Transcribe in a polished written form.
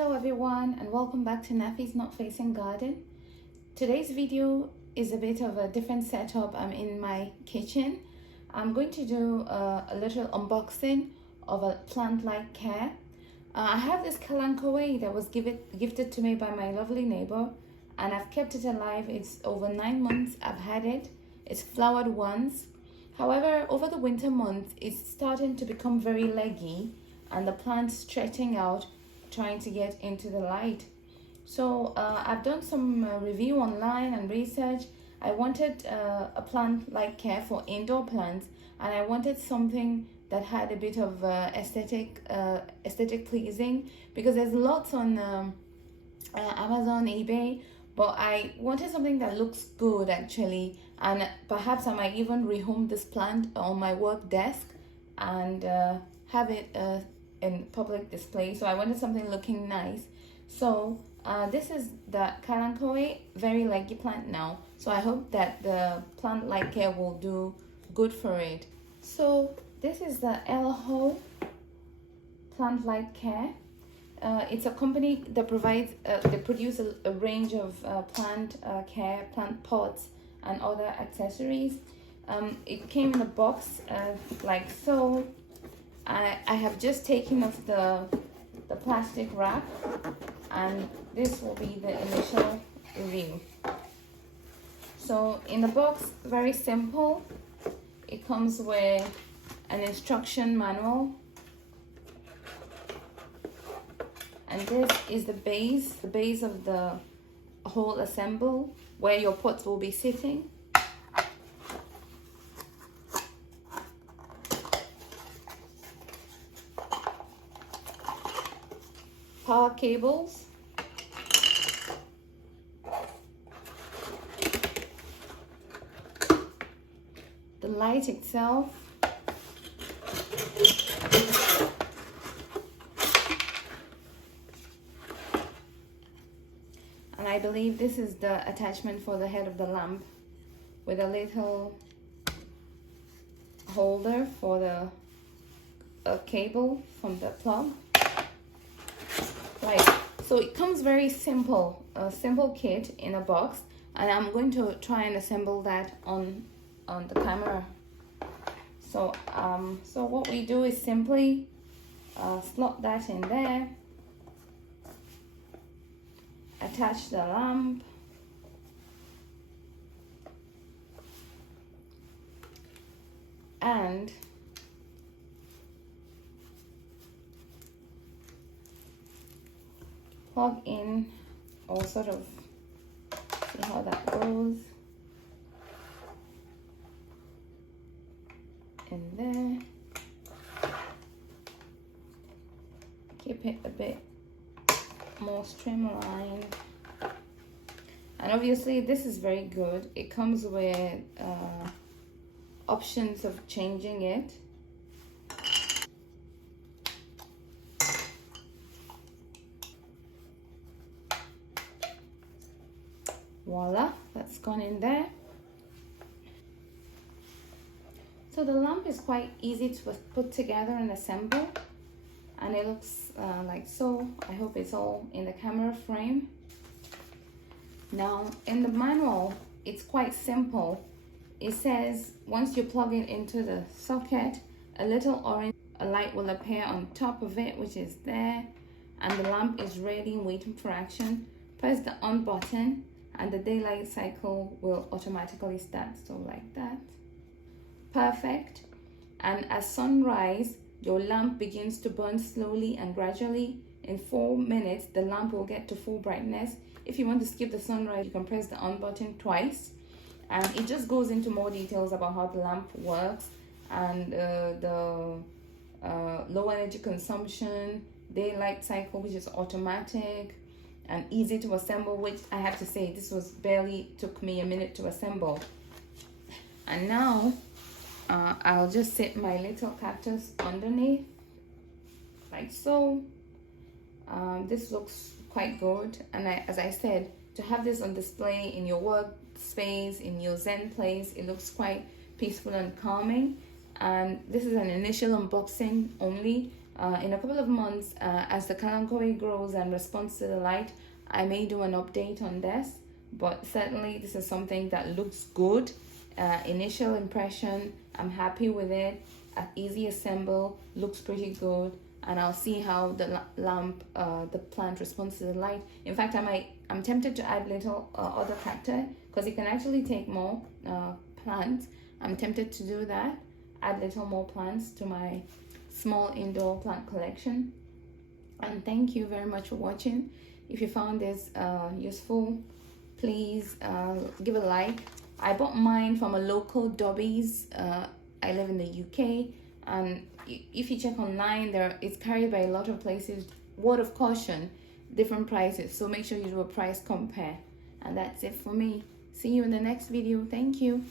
Hello everyone and welcome back to Nafi's Not Facing Garden. Today's video is a bit of a different setup. I'm in my kitchen. I'm going to do a little unboxing of a plant-like care. I have this kalanchoe that was gifted to me by my lovely neighbor, and I've kept it alive. It's over 9 months I've had it. It's flowered once. However, over the winter months, it's starting to become very leggy and the plant's stretching out, trying to get into the light. So I've done some review online and research. I wanted a plant-like care for indoor plants, and I wanted something that had a bit of aesthetic pleasing, because there's lots on Amazon, eBay, but I wanted something that looks good actually, and perhaps I might even rehome this plant on my work desk and have it in public display. So I wanted something looking nice. So this is the kalanchoe, very leggy plant now. So I hope that the plant-like care will do good for it. So this is the Elho plant-like care. It's a company that provides, they produce a range of plant care, plant pots and other accessories. It came in a box like so. I have just taken off the plastic wrap, and this will be the initial review. So in the box, very simple. It comes with an instruction manual, and this is the base of the whole assemble where your pots will be sitting. Power cables, the light itself, and I believe this is the attachment for the head of the lamp, with a little holder for the cable from the plug. Right, so it comes very simple, a simple kit in a box, and I'm going to try and assemble that on the camera. So so what we do is simply slot that in there, attach the lamp, and plug in, or sort of see how that goes in there. Keep it a bit more streamlined, and obviously this is very good. It comes with options of changing it. Voila, that's gone in there. So the lamp is quite easy to put together and assemble, and it looks like so. I hope it's all in the camera frame. Now in the manual, it's quite simple. It says once you plug it into the socket, a little orange light will appear on top of it, which is there, and the lamp is ready and waiting for action. Press the on button and the daylight cycle will automatically start. So like that. Perfect. And at sunrise, your lamp begins to burn slowly and gradually. In 4 minutes, the lamp will get to full brightness. If you want to skip the sunrise, you can press the on button twice, and it just goes into more details about how the lamp works, and the low energy consumption, daylight cycle, which is automatic, and easy to assemble, which I have to say, this was barely took me a minute to assemble. And now I'll just sit my little cactus underneath, like so. This looks quite good, and as I said, to have this on display in your work space, in your zen place, it looks quite peaceful and calming. And this is an initial unboxing only. In a couple of months, as the kalanchoe grows and responds to the light, I may do an update on this, but certainly this is something that looks good. Initial impression, I'm happy with it. Easy assemble, looks pretty good, and I'll see how the the plant responds to the light. In fact, I'm tempted to add little other cacti, because you can actually take more plants. I'm tempted to do that, add little more plants to my small indoor plant collection. And thank you very much for watching. If you found this useful, please give a like. I bought mine from a local Dobbies. I live in the UK, and if you check online, it's carried by a lot of places. Word of caution, different prices, so make sure you do a price compare. And that's it for me. See you in the next video. Thank you.